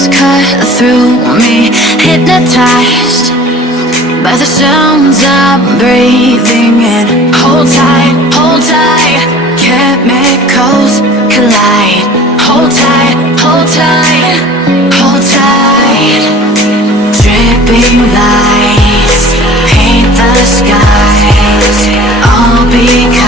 waves cut through me, hypnotized by the sounds I'm breathing in. Hold tight, chemicals collide. Hold tight, hold tight, hold tight. Dripping lights paint the skies, all because